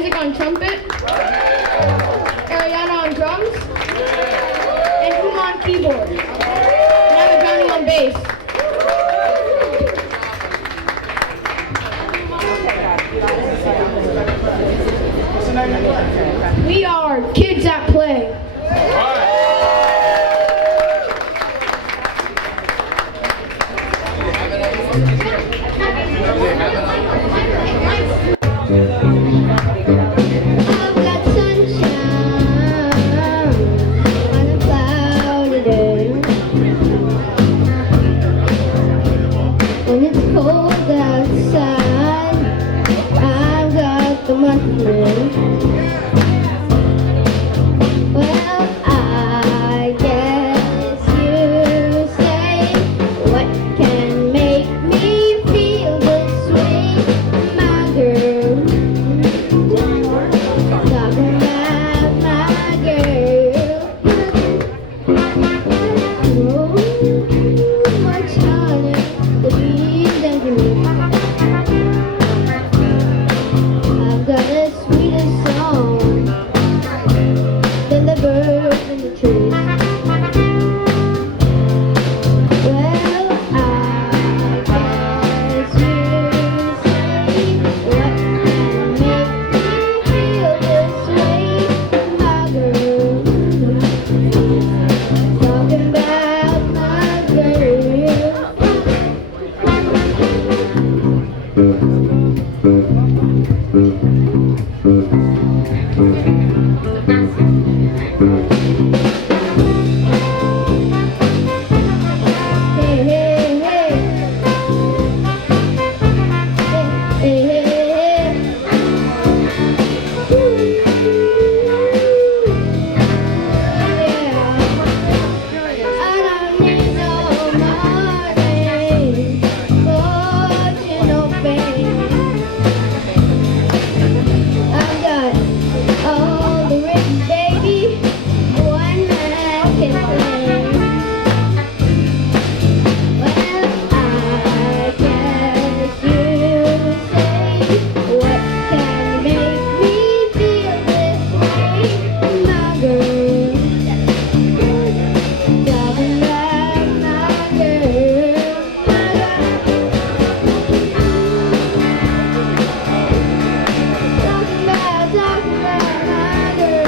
Isaac on trumpet, Ariana on drums, and CUMBO on keyboard. And I have Johnny on bass. We are Kids at Play. I've got sunshine on a cloudy day. When it's cold outside, I've got the muffler. Well, I guess you say, what can make me feel this way, my girl? Talking about my girl. Oh, much harder to breathe than to live. I've got a sweeter song than the birds in the trees. Well, I guess you say, what can make me feel this way, my girl? Talking about my girl. Hey, hey, hey. Hey, hey, hey. Yeah. I don't need no money, fortune or fame. I've got all the rich, baby, one man can claim. Well, I guess you say, what can make me feel this way, my girl? Talking about my girl, my girl. Talking about my girl.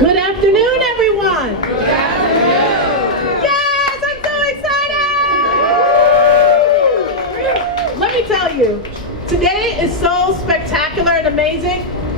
Good afternoon, everyone. Good afternoon. Yes, I'm so excited. Let me tell you, today is so spectacular and amazing.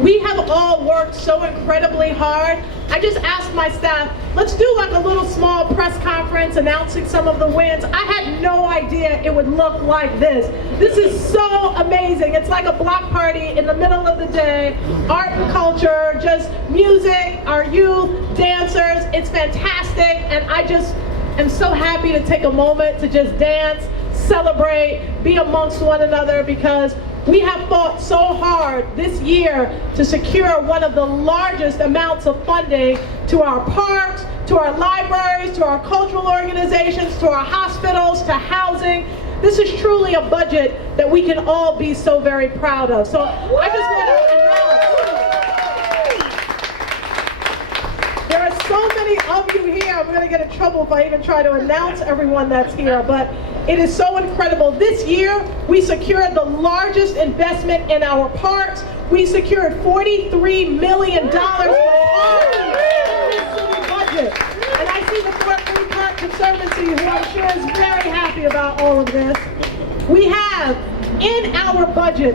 We have all worked so incredibly hard. I just asked my staff, let's do like a little small press conference announcing some of the wins. I had no idea it would look like this. This is so amazing. It's like a block party in the middle of the day, art and culture, just music, our youth, dancers. It's fantastic, and I just am so happy to take a moment to just dance, celebrate, be amongst one another, because we have fought so hard this year to secure one of the largest amounts of funding to our parks, to our libraries, to our cultural organizations, to our hospitals, to housing. This is truly a budget that we can all be so very proud of. So I just want to announce, there are so many of you here, I'm going to get in trouble if I even try to announce everyone that's here, but it is so incredible. This year, we secured the largest investment in our parks. We secured $43 million for parks in this city budget. And I see the Fort Lee Park Conservancy, who I'm sure is very happy about all of this. We have in our budget,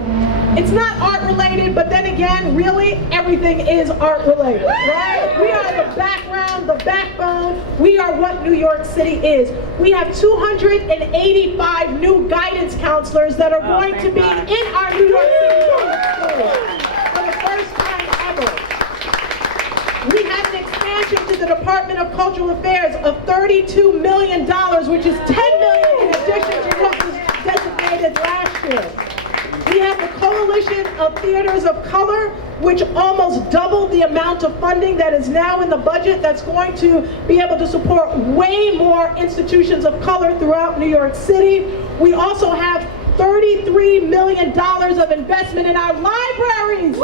it's not art related, but then again, really everything is art related, right? We are the background, the backbone. We are what New York City is. We have 285 new guidance counselors that are going to be in our New York City public schools for the first time ever. We have an expansion to the Department of Cultural Affairs of $32 million, which is $10 million in addition to what was designated last year. We have the Coalition of Theaters of Color, which almost doubled the amount of funding that is now in the budget, that's going to be able to support way more institutions of color throughout New York City. We also have $33 million of investment in our libraries.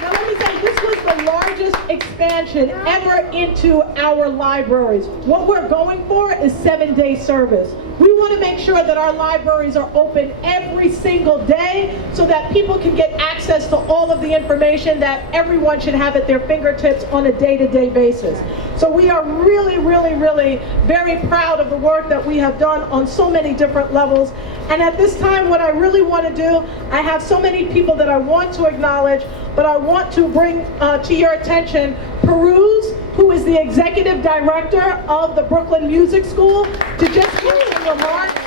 Now let me say, this was the largest expansion ever into our libraries. What we're going for is 7-day service. We want to make sure that our libraries are open every single day so that people can get access to all of the information that everyone should have at their fingertips on a day-to-day basis. So we are really, really, really very proud of the work that we have done on so many different levels. And at this time, what I really want to do, I have so many people that I want to acknowledge, but I want to bring to your attention Peruse, who is the executive director of the Brooklyn Music School, to just give some remarks.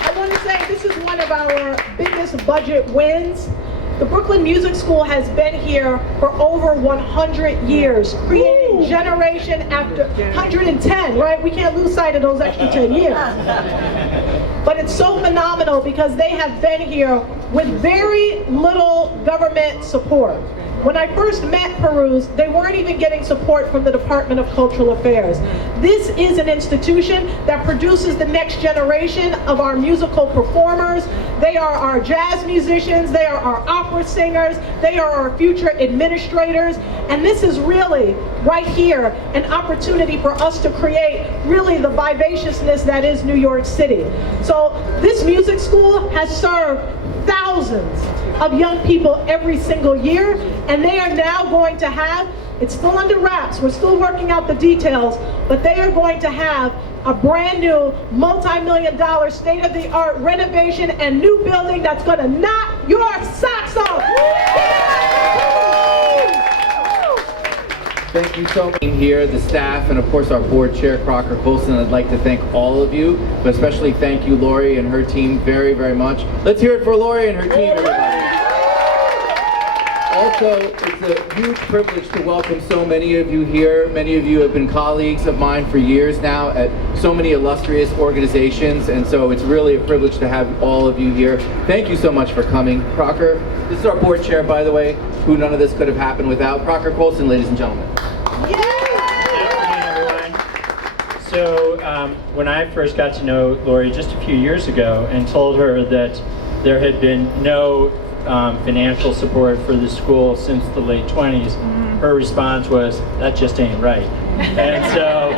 I want to say this is one of our biggest budget wins. The Brooklyn Music School has been here for over 100 years, creating generation after 110, right? We can't lose sight of those extra 10 years. But it's so phenomenal because they have been here with very little government support. When I first met Peruse, they weren't even getting support from the Department of Cultural Affairs. This is an institution that produces the next generation of our musical performers. They are our jazz musicians, they are our opera singers, they are our future administrators, and this is really, right here, an opportunity for us to create really the vivaciousness that is New York City. So this music school has served thousands of young people every single year, and they are now going to have, it's still under wraps, we're still working out the details, but they are going to have a brand new multi-million-dollar state-of-the-art renovation and new building that's going to knock your socks off. Thank you so much here, the staff, and of course our board chair, Crocker Colson. I'd like to thank all of you, but especially thank you, Laurie and her team, very, very much. Let's hear it for Laurie and her team, everybody. Also, it's a huge privilege to welcome so many of you here. Many of you have been colleagues of mine for years now at so many illustrious organizations, and so it's really a privilege to have all of you here. Thank you so much for coming. Crocker, this is our board chair, by the way, who none of this could have happened without. Crocker Colson, ladies and gentlemen. Good afternoon, everyone. So when I first got to know Laurie just a few years ago and told her that there had been no financial support for the school since the late 20s, her response was, that just ain't right. And so,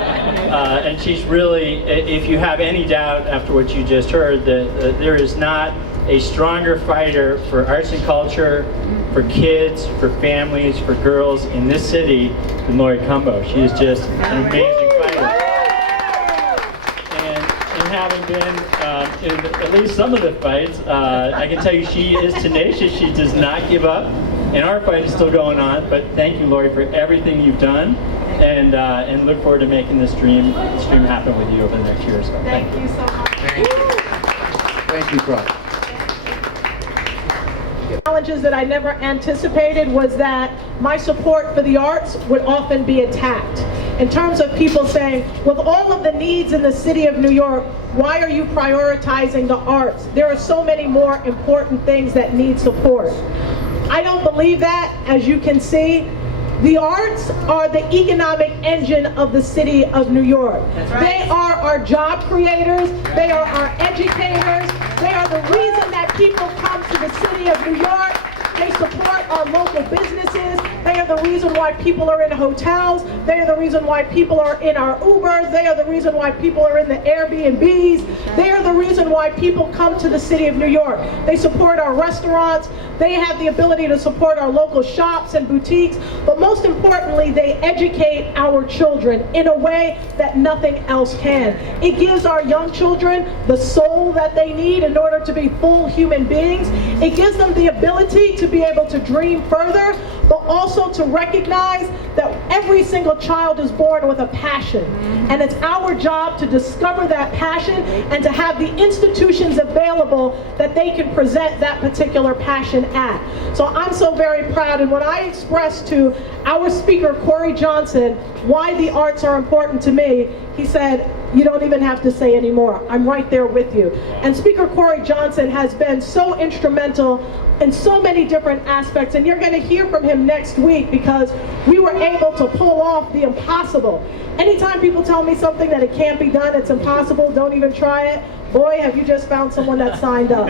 and she's really, if you have any doubt after what you just heard, that there is not a stronger fighter for arts and culture, for kids, for families, for girls in this city than Laurie CUMBO. She is just an amazing fighter. And having been in at least some of the fights, I can tell you she is tenacious. She does not give up, and our fight is still going on. But thank you, Laurie, for everything you've done, and look forward to making this stream happen with you over the next year or so. Thank you so much. Thank you, Cross. Challenges that I never anticipated was that my support for the arts would often be attacked. In terms of people saying, with all of the needs in the city of New York, why are you prioritizing the arts? There are so many more important things that need support. I don't believe that, as you can see. The arts are the economic engine of the city of New York. They are our job creators. They are our educators. They are the reason that people come to the city of New York. They support our local businesses. They are the reason why people are in hotels. They are the reason why people are in our Ubers. They are the reason why people are in the Airbnbs. They are the reason why people come to the city of New York. They support our restaurants. They have the ability to support our local shops and boutiques. But most importantly, they educate our children in a way that nothing else can. It gives our young children the soul that they need in order to be full human beings. It gives them the ability to be able to dream further, but also to recognize that every single child is born with a passion. And it's our job to discover that passion and to have the institutions available that they can present that particular passion at. So I'm so very proud, and when I expressed to our speaker, Corey Johnson, why the arts are important to me, he said, you don't even have to say anymore. I'm right there with you. And Speaker Corey Johnson has been so instrumental in so many different aspects, and you're going to hear from him next week because we were able to pull off the impossible. Anytime people tell me something that it can't be done, it's impossible, don't even try it, boy, have you just found someone that signed up.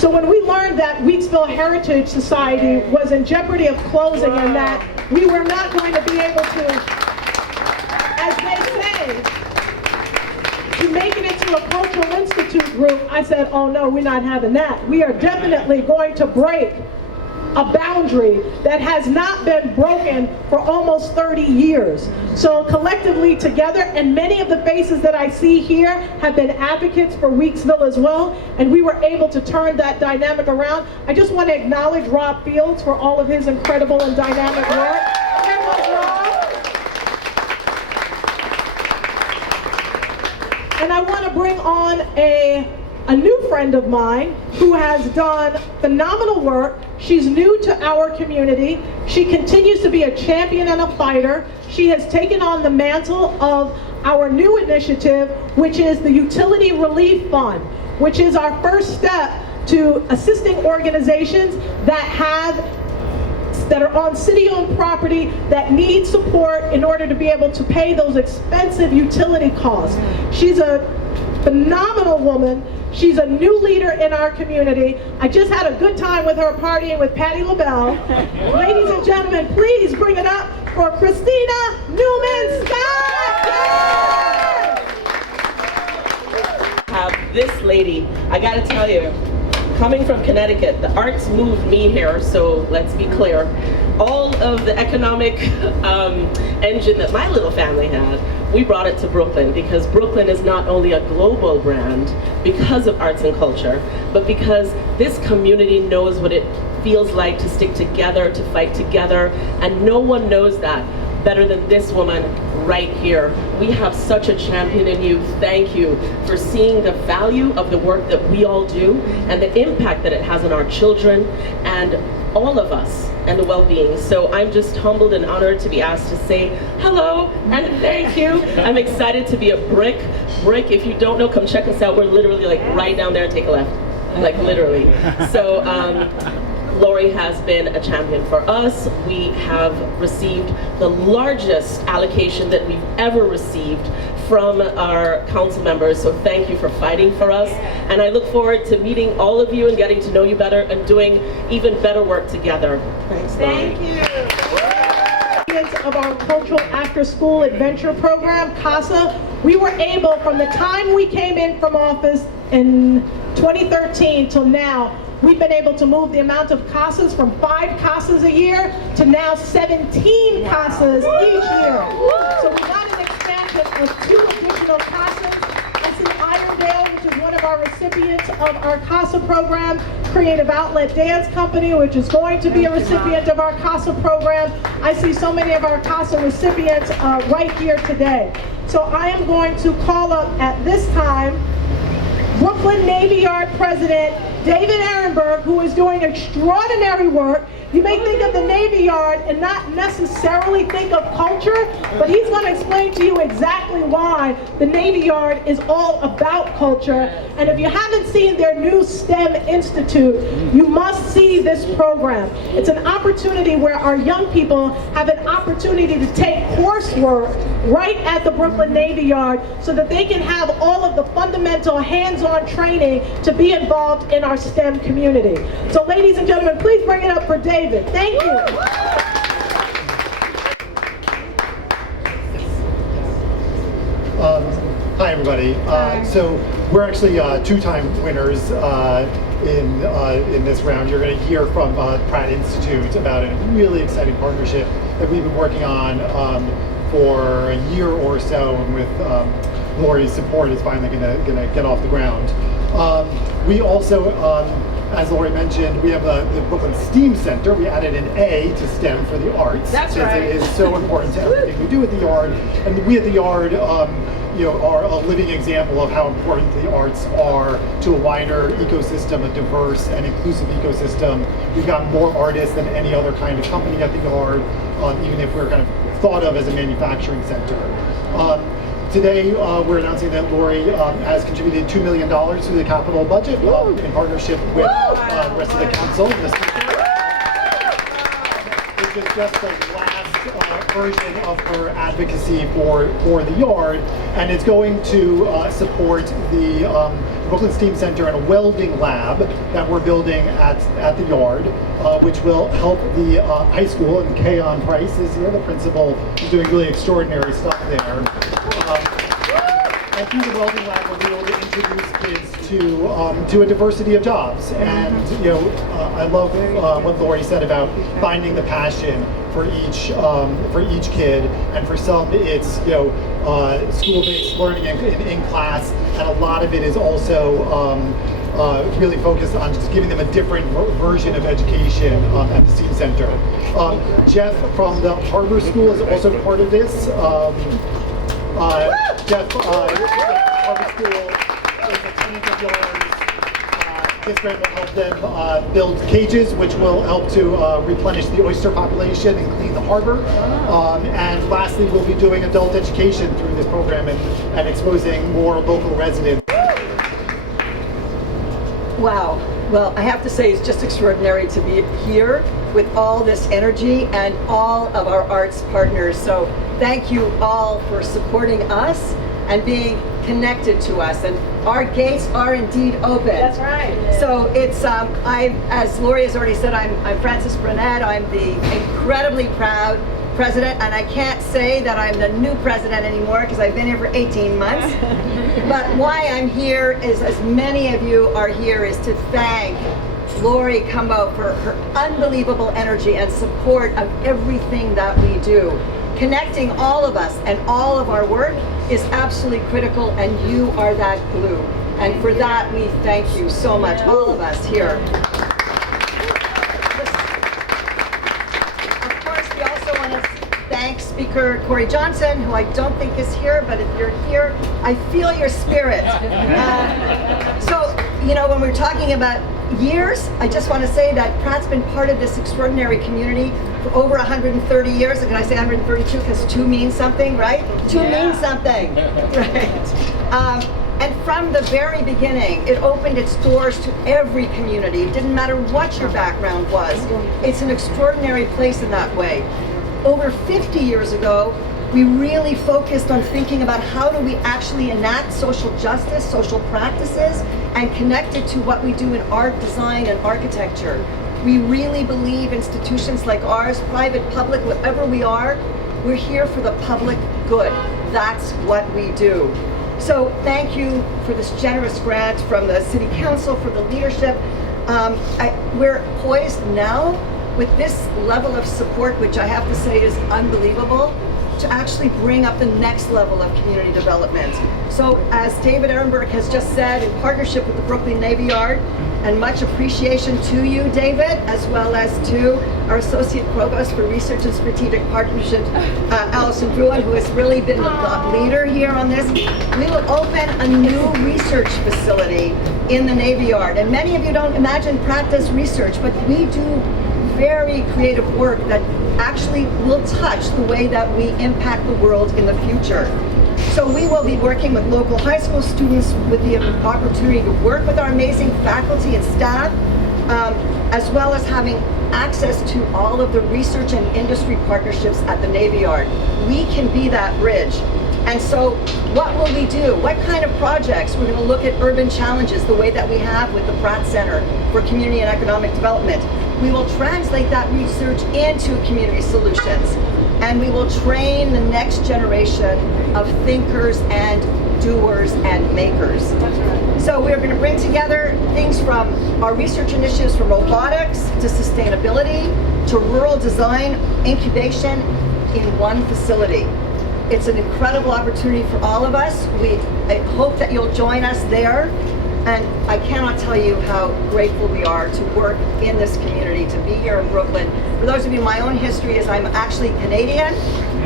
So when we learned that Weeksville Heritage Society was in jeopardy of closing and that we were not going to be able to, as they say, to make it into a cultural institute group, I said, oh no, we're not having that. We are definitely going to break a boundary that has not been broken for almost 30 years. So collectively together, and many of the faces that I see here have been advocates for Weeksville as well, and we were able to turn that dynamic around. I just want to acknowledge Rob Fields for all of his incredible and dynamic work. Here was Rob. And I want to bring on a new friend of mine who has done phenomenal work. She's new to our community. She continues to be a champion and a fighter. She has taken on the mantle of our new initiative, which is the Utility Relief Fund, which is our first step to assisting organizations that are on city-owned property that need support in order to be able to pay those expensive utility costs. She's a phenomenal woman. She's a new leader in our community. I just had a good time with her partying with Patti LaBelle. Ladies and gentlemen, please bring it up for Christina Newman Scott! This lady, I gotta tell you, coming from Connecticut, the arts moved me here, so let's be clear. All of the economic engine that my little family had, we brought it to Brooklyn because Brooklyn is not only a global brand because of arts and culture, but because this community knows what it feels like to stick together, to fight together, and no one knows that better than this woman right here. We have such a champion in you. Thank you for seeing the value of the work that we all do and the impact that it has on our children and all of us and the well-being. So I'm just humbled and honored to be asked to say hello and thank you. I'm excited to be a brick. If you don't know, come check us out. We're literally like right down there, take a left, like literally. So Laurie has been a champion for us. We have received the largest allocation that we've ever received from our council members, so thank you for fighting for us. And I look forward to meeting all of you and getting to know you better and doing even better work together. Thanks, Laurie. Thank you. Of our cultural after-school adventure program, CASA, we were able, from the time we came in from office in 2013 till now, we've been able to move the amount of CASAs from 5 CASAs a year to now 17 CASAs each year. So we got an expansion of 2 additional CASAs. And Riverdale, which is one of our recipients of our CASA program, Creative Outlet Dance Company, which is going to be a recipient of our CASA program. I see so many of our CASA recipients right here today. So I am going to call up at this time Brooklyn Navy Yard President David Ehrenberg, who is doing extraordinary work. You may think of the Navy Yard and not necessarily think of culture, but he's going to explain to you exactly why the Navy Yard is all about culture. And if you haven't seen their new STEM Institute, you must see this program. It's an opportunity where our young people have an opportunity to take coursework right at the Brooklyn Navy Yard so that they can have all of the fundamental hands-on training to be involved in our STEM community. So ladies and gentlemen, please bring it up for David. Thank you. Hi everybody. So we're actually two-time winners in this round. You're going to hear from Pratt Institute about a really exciting partnership that we've been working on for a year or so, and with Laurie's support, is finally going to get off the ground. We also, as Laurie mentioned, we have the Brooklyn STEAM Center. We added an A to STEM for the arts. That's right. It is so important to everything we do at the Yard, and we at the Yard, are a living example of how important the arts are to a wider ecosystem, a diverse and inclusive ecosystem. We've got more artists than any other kind of company at the Yard, even if we're kind of thought of as a manufacturing center. Today, we're announcing that Laurie has contributed $2 million to the capital budget in partnership with the rest of the council. Which is just the last version of her advocacy for the Yard, and it's going to support the Brooklyn STEAM Center and a welding lab that we're building at the Yard, which will help the high school, and Kayon Price is here, the principal, is doing really extraordinary stuff there. And through the welding lab, we'll be able to introduce kids to a diversity of jobs. And I love what Laurie said about finding the passion for each kid. And for some, it's school-based learning in class, and a lot of it is also really focused on just giving them a different version of education at the STEAM Center. Jeff from the Harbor School is also part of this. Jeff, Harbor School is a tenant of yours. This grant will help them build cages, which will help to replenish the oyster population and clean the harbor. And lastly, we'll be doing adult education through this program and exposing more local residents. Wow. Well, I have to say it's just extraordinary to be here with all this energy and all of our arts partners. So thank you all for supporting us and being connected to us. And our gates are indeed open. That's right. So it's, as Laurie has already said, I'm Frances Burnett. I'm the incredibly proud president, and I can't say that I'm the new president anymore because I've been here for 18 months. But why I'm here is, as many of you are here, is to thank Laurie CUMBO for her unbelievable energy and support of everything that we do. Connecting all of us and all of our work is absolutely critical, and you are that glue. And for that, we thank you so much, all of us here. Of course, we also want to thank Speaker Corey Johnson, who I don't think is here, but if you're here, I feel your spirit. So, when we're talking about years, I just want to say that Pratt's been part of this extraordinary community for over 130 years. And can I say 132 because 2 means something, right? 2 means something, right? And from the very beginning, it opened its doors to every community. It didn't matter what your background was. It's an extraordinary place in that way. Over 50 years ago, we really focused on thinking about how do we actually enact social justice, social practices, and connect it to what we do in art, design, and architecture. We really believe institutions like ours, private, public, whatever we are, we're here for the public good. That's what we do. So thank you for this generous grant from the City Council, for the leadership. We're poised now with this level of support, which I have to say is unbelievable, to actually bring up the next level of community development. So as David Ehrenberg has just said, in partnership with the Brooklyn Navy Yard, and much appreciation to you, David, as well as to our Associate Provost for Research and Strategic Partnership, Allison Bruin, who has really been the leader here on this. We will open a new research facility in the Navy Yard. And many of you don't imagine Pratt does research, but we do very creative work that actually will touch the way that we impact the world in the future. So we will be working with local high school students with the opportunity to work with our amazing faculty and staff, as well as having access to all of the research and industry partnerships at the Navy Yard. We can be that bridge. And so what will we do? What kind of projects? We're going to look at urban challenges the way that we have with the Pratt Center for Community and Economic Development. We will translate that research into community solutions, and we will train the next generation of thinkers and doers and makers. So we're going to bring together things from our research initiatives from robotics to sustainability to rural design incubation in one facility. It's an incredible opportunity for all of us. I hope that you'll join us there. And I cannot tell you how grateful we are to work in this community, to be here in Brooklyn. For those of you, my own history is I'm actually Canadian,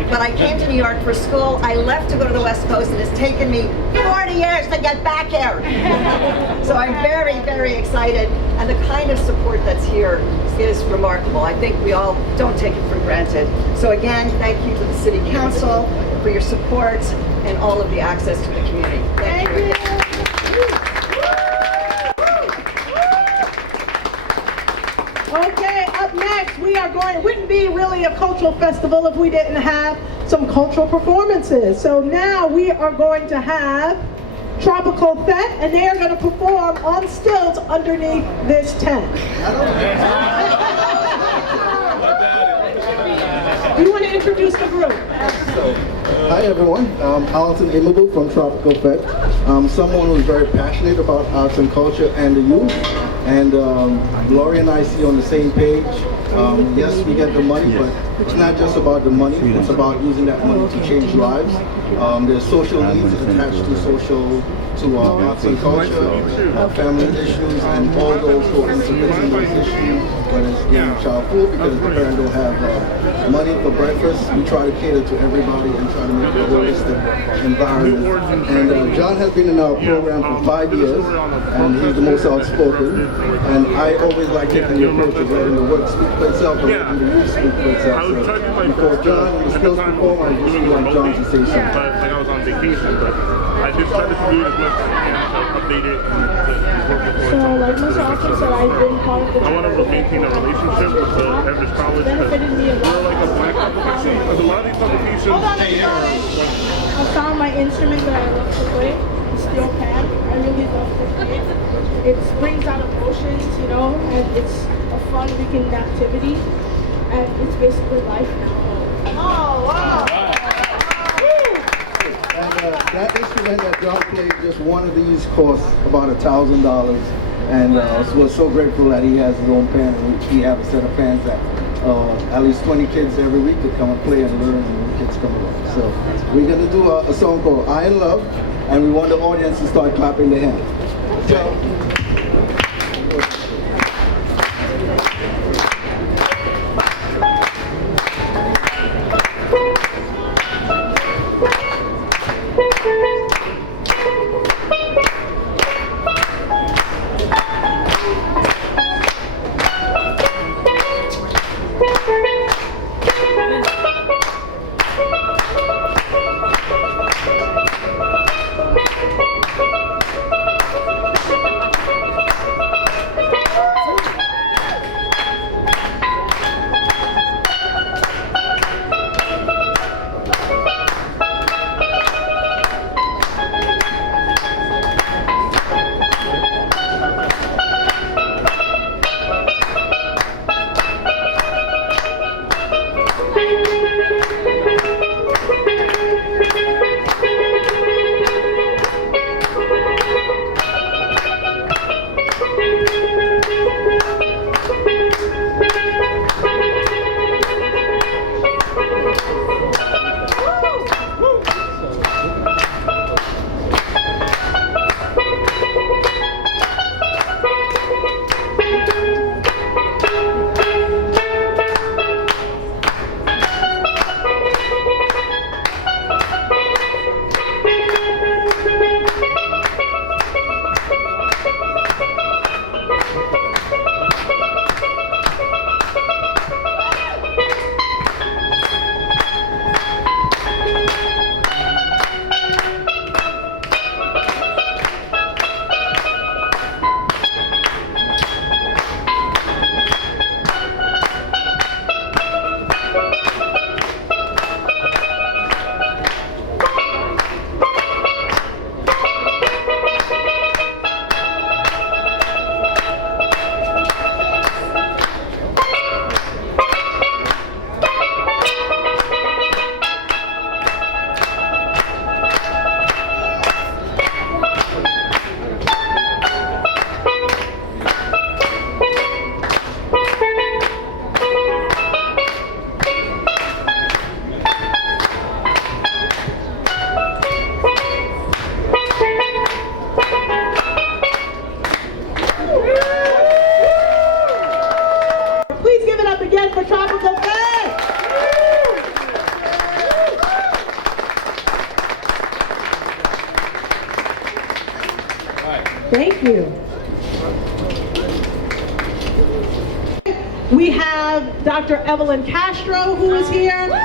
but I came to New York for school. I left to go to the West Coast, and it's taken me 40 years to get back here. So I'm very, very excited, and the kind of support that's here is remarkable. I think we all don't take it for granted. So again, thank you to the City Council for your support and all of the access to the community. Thank you. Okay, up next, it wouldn't be really a cultural festival if we didn't have some cultural performances. So now we are going to have Tropical Fete, and they are going to perform on stilts underneath this tent. Do you want to introduce the group? Hi everyone, I'm Alton Imable from Tropical Fete. I'm someone who's very passionate about arts and culture and the youth. And Laurie and I see on the same page. Yes, we get the money, but it's not just about the money. It's about using that money to change lives. There's social needs attached to arts and culture, family issues, and all those who are integrating those issues, whether it's giving child food because the parents don't have money for breakfast. We try to cater to everybody and try to make a holistic environment. And John has been in our program for 5 years, and he's the most outspoken. And I always like taking the approach of letting the work speak for itself and letting the youth speak for itself. So before John and the skills performer, I just want John to say something. Like I was on vacation, but I just tried to do it as much as I can to update it and to report before. So like Mr. Alton said, I've been part of the I want to maintain a relationship with the average college because we're like a black publication. Because a lot of these publications, I found my instrument that I love to play, the steel pan. I really love to play it. It brings out emotions, you know, and it's a fun weekend activity. And it's basically life now. Oh, wow. And that instrument that John played, just one of these costs about $1,000. And so we're so grateful that he has his own pan, and we have a set of pans that at least 20 kids every week could come and play and learn, and the kids come along. So we're going to do a song called I in Love, and we want the audience to start clapping their hands. So, Thank you. We have Dr. Evelyn Castro, who is here, and we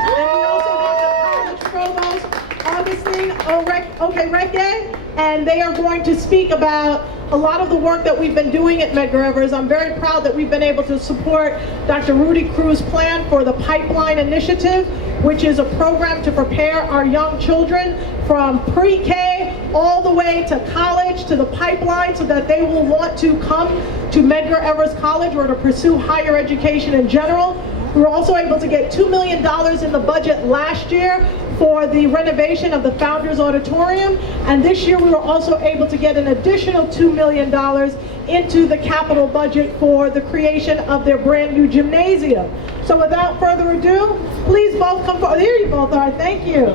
also have the College Provost, Augustine Okereke, and they are going to speak about a lot of the work that we've been doing at Medgar Evers. I'm very proud that we've been able to support Dr. Rudy Cruz's plan for the Pipeline Initiative, which is a program to prepare our young children from pre-K all the way to college, to the pipeline, so that they will want to come to Medgar Evers College or to pursue higher education in general. We were also able to get $2 million in the budget last year for the renovation of the Founders Auditorium, and this year we were also able to get an additional $2 million into the capital budget for the creation of their brand new gymnasium. So without further ado, please both come forward. There you both are, thank you.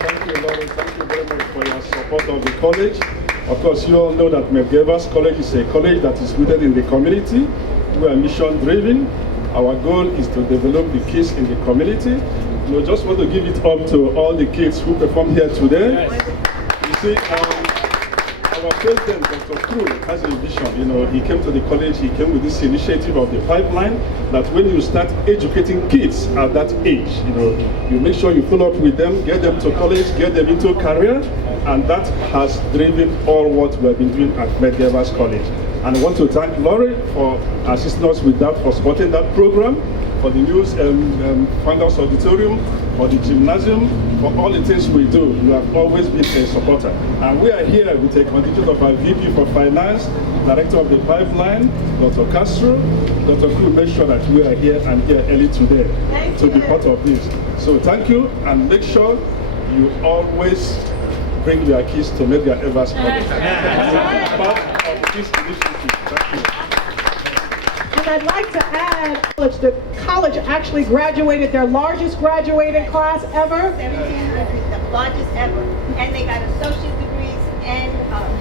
Thank you, Laurie. Thank you very much for your support of the college. Of course, you all know that Medgar Evers College is a college that is rooted in the community. We are mission driven. Our goal is to develop the kids in the community. Just want to give it up to all the kids who perform here today. You see, our president, Dr. Cruz, has a vision. He came to the college, he came with this initiative of the pipeline, that when you start educating kids at that age, you make sure you follow up with them, get them to college, get them into career, and that has driven all what we have been doing at Medgar Evers College. And I want to thank Laurie for assisting us with that, for supporting that program, for the new Founders Auditorium, for the gymnasium, for all the things we do. You have always been a supporter. And we are here with a contingent of our VP for Finance, Director of the Pipeline, Dr. Castro. Dr. Cruz made sure that we are here and here early today to be part of this. So thank you, and make sure you always bring your kids to Medgar Evers College. Part of this initiative. Thank you. And I'd like to add, the college actually graduated their largest graduating class ever. 1,700, the largest ever. And they got associate degrees and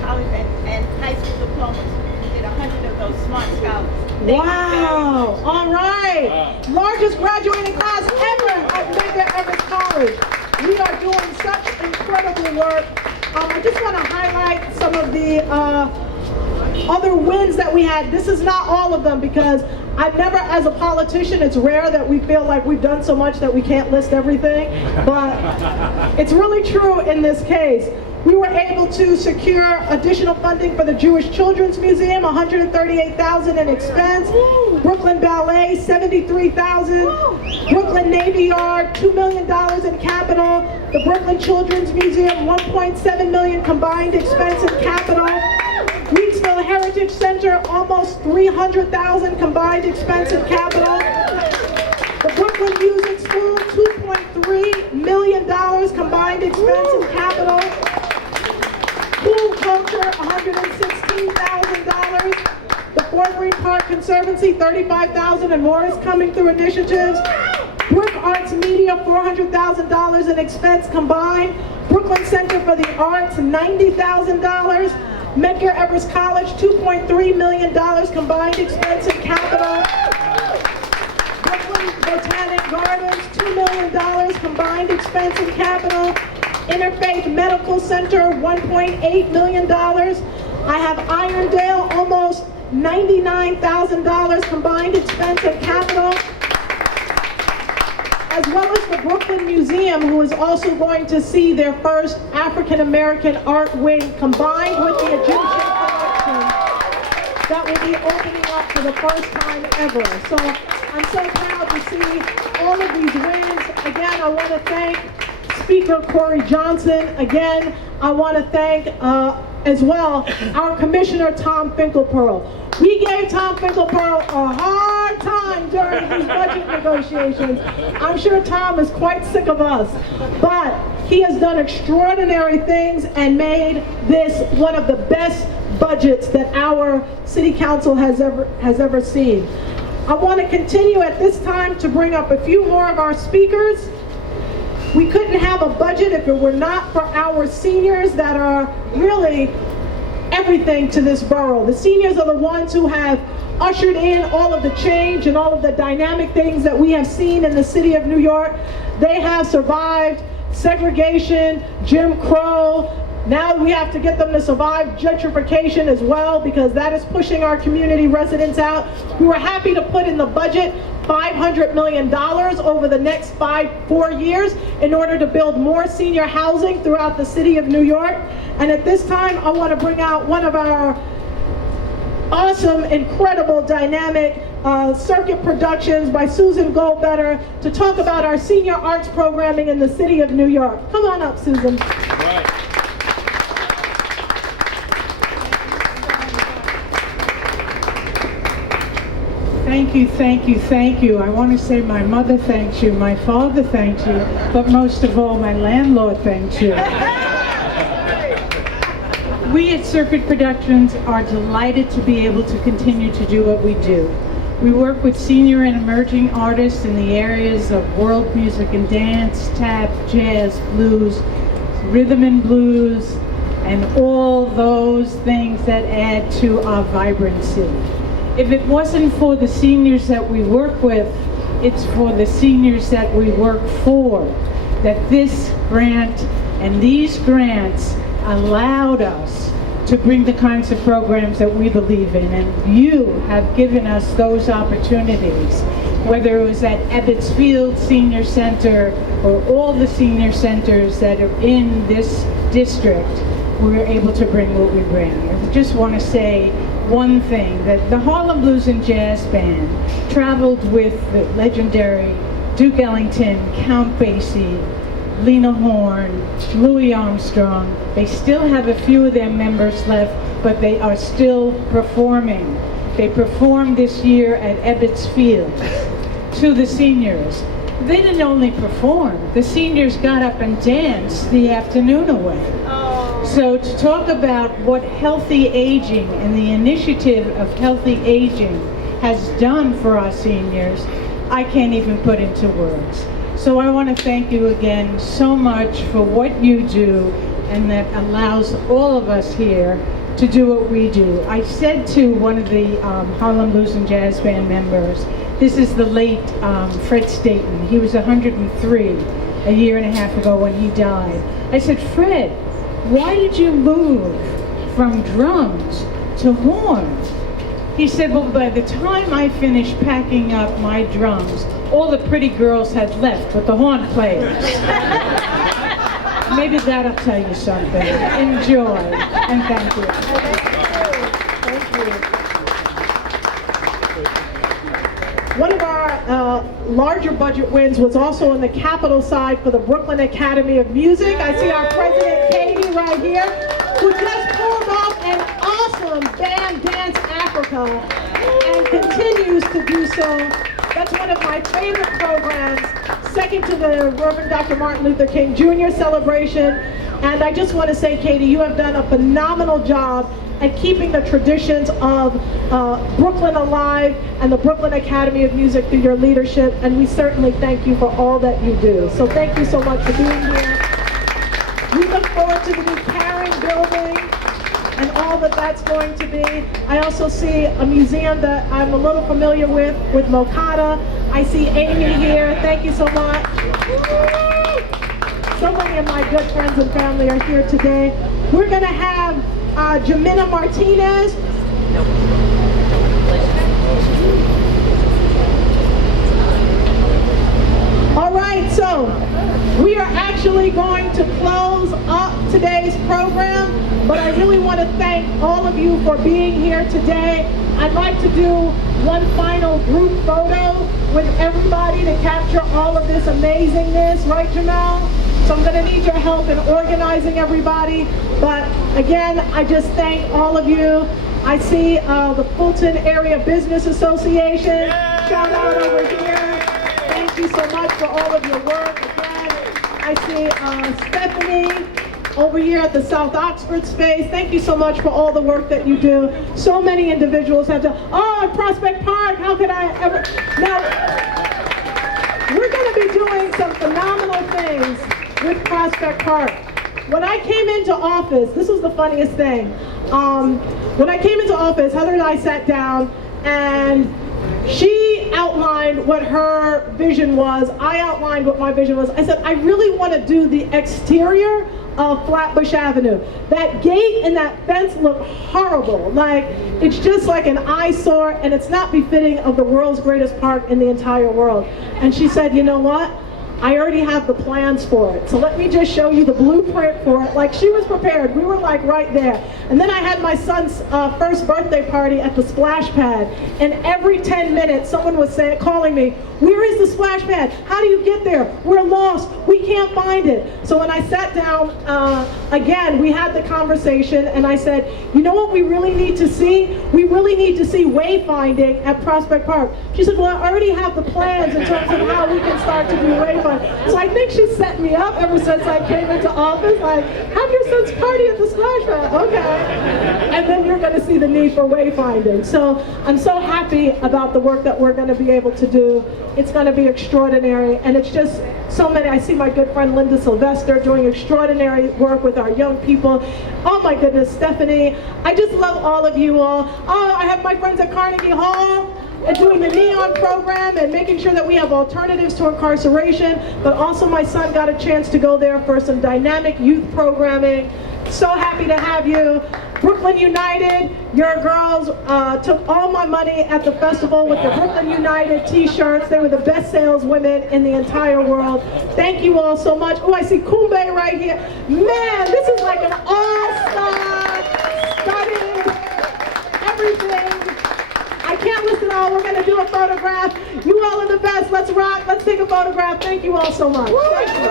college and high school diplomas. We did 100 of those smart scholars. Wow! All right! Wow. Largest graduating class ever at Medgar Evers College. We are doing such incredible work. I just want to highlight some of the other wins that we had. This is not all of them, because I've never, as a politician, it's rare that we feel like we've done so much that we can't list everything, but it's really true in this case. We were able to secure additional funding for the Jewish Children's Museum, $138,000 in expense. Brooklyn Ballet, $73,000. Brooklyn Navy Yard, $2 million in capital. The Brooklyn Children's Museum, $1.7 million combined expense in capital. Weeksville Heritage Center, almost $300,000 combined expense in capital. The Brooklyn Music School, $2.3 million combined expense in capital. Pool Culture, $116,000. The Fort Greene Park Conservancy, $35,000 and more is coming through initiatives. Brick Arts Media, $400,000 in expense combined. Brooklyn Center for the Arts, $90,000. Medgar Evers College, $2.3 million combined expense in capital. Brooklyn Botanic Gardens, $2 million combined expense in capital. Interfaith Medical Center, $1.8 million. I have Irondale, almost $99,000 combined expense in capital. As well as the Brooklyn Museum, who is also going to see their first African American art wing combined with the Egyptian collection that will be opening up for the first time ever. So I'm so proud to see all of these wins. Again, I want to thank Speaker Corey Johnson. Again, I want to thank as well our Commissioner Tom Finkelpearl. We gave Tom Finkelpearl a hard time during these budget negotiations. I'm sure Tom is quite sick of us, but he has done extraordinary things and made this one of the best budgets that our City Council has ever seen. I want to continue at this time to bring up a few more of our speakers. We couldn't have a budget if it were not for our seniors that are really everything to this borough. The seniors are the ones who have ushered in all of the change and all of the dynamic things that we have seen in the city of New York. They have survived segregation, Jim Crow. Now we have to get them to survive gentrification as well, because that is pushing our community residents out. We were happy to put in the budget $500 million over the next 4 years in order to build more senior housing throughout the city of New York. And at this time, I want to bring out one of our awesome, incredible, dynamic circuit productions by Susan Goldbetter to talk about our senior arts programming in the city of New York. Come on up, Susan. Right. Thank you, thank you, thank you. I want to say my mother thanks you, my father thanks you, but most of all, my landlord thanks you. We at Circuit Productions are delighted to be able to continue to do what we do. We work with senior and emerging artists in the areas of world music and dance, tap, jazz, blues, rhythm and blues, and all those things that add to our vibrancy. If it wasn't for the seniors that we work with, it's for the seniors that we work for, that this grant and these grants allowed us to bring the kinds of programs that we believe in, and you have given us those opportunities, whether it was at Ebbets Field Senior Center or all the senior centers that are in this district. We were able to bring what we bring. I just want to say one thing, that the Harlem Blues and Jazz Band traveled with the legendary Duke Ellington, Count Basie, Lena Horne, Louis Armstrong. They still have a few of their members left, but they are still performing. They performed this year at Ebbets Field to the seniors. They didn't only perform, the seniors got up and danced the afternoon away. So to talk about what healthy aging and the initiative of healthy aging has done for our seniors, I can't even put into words. So I want to thank you again so much for what you do, and that allows all of us here to do what we do. I said to one of the Harlem Blues and Jazz Band members, this is the late Fred Staten. He was 103 a year and a half ago when he died. I said, Fred, why did you move from drums to horns? He said, well, by the time I finished packing up my drums, all the pretty girls had left with the horn players. Maybe that'll tell you something. Enjoy, and thank you. Thank you. One of our larger budget wins was also on the capital side for the Brooklyn Academy of Music. I see our president, Katie, right here, who just pulled off an awesome Band Dance Africa and continues to do so. That's one of my favorite programs, second to the Reverend Dr. Martin Luther King Jr. celebration. And I just want to say, Katie, you have done a phenomenal job at keeping the traditions of Brooklyn alive and the Brooklyn Academy of Music through your leadership. And we certainly thank you for all that you do. So thank you so much for being here. We look forward to the new Caring building and all that that's going to be. I also see a museum that I'm a little familiar with Mokata. I see Amy here. Thank you so much. So many of my good friends and family are here today. We're going to have Jimena Martinez. All right, so we are actually going to close up today's program, but I really want to thank all of you for being here today. I'd like to do one final group photo with everybody to capture all of this amazingness, right, Jamel? So I'm going to need your help in organizing everybody. But again, I just thank all of you. I see the Fulton Area Business Association. Shout out over here. Thank you so much for all of your work. Again, I see Stephanie over here at the South Oxford space. Thank you so much for all the work that you do. So many individuals have to, oh, Prospect Park, how could I ever? Now, we're going to be doing some phenomenal things with Prospect Park. When I came into office, this was the funniest thing. When I came into office, Heather and I sat down and she outlined outlined what her vision was. I outlined what my vision was. I said, I really want to do the exterior of Flatbush Avenue. That gate and that fence look horrible. Like, it's just like an eyesore, and it's not befitting of the world's greatest park in the entire world. And she said, you know what? I already have the plans for it. So let me just show you the blueprint for it. Like, she was prepared. We were like right there. And then I had my son's first birthday party at the splash pad. And every 10 minutes, someone was calling me, where is the splash pad? How do you get there? We're lost. We can't find it. So when I sat down, again, we had the conversation, and I said, you know what we really need to see? We really need to see wayfinding at Prospect Park. She said, well, I already have the plans in terms of how we can start to do wayfinding. So I think she set me up ever since I came into office, like, have your son's party at the splash pad, okay. And then you're gonna see the need for wayfinding. So I'm so happy about the work that we're gonna be able to do. It's gonna be extraordinary, and it's just so many. I see my good friend Linda Sylvester doing extraordinary work with our young people. Oh my goodness, Stephanie, I just love all of you all. Oh, I have my friends at Carnegie Hall and doing the NEON program and making sure that we have alternatives to incarceration, but also my son got a chance to go there for some dynamic youth programming. So happy to have you. Brooklyn United, your girls took all my money at the festival with the Brooklyn United t-shirts. They were the best saleswomen in the entire world. Thank you all so much. Oh, I see CUMBO right here. Man, this is like an all-star, studied, everything. I can't list it all. We're going to do a photograph. You all are the best. Let's rock. Let's take a photograph. Thank you all so much. Thank you.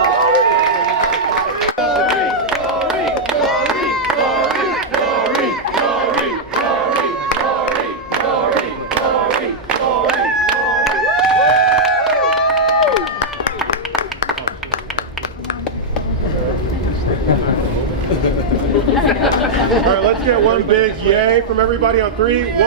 All right, let's get one big yay from everybody on 3. 1, 2, 3.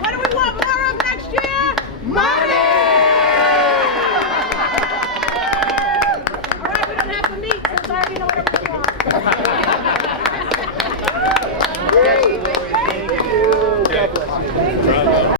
What do we want more of next year? Money! All right, we don't have to meet since I already know what everybody wants. Thank you.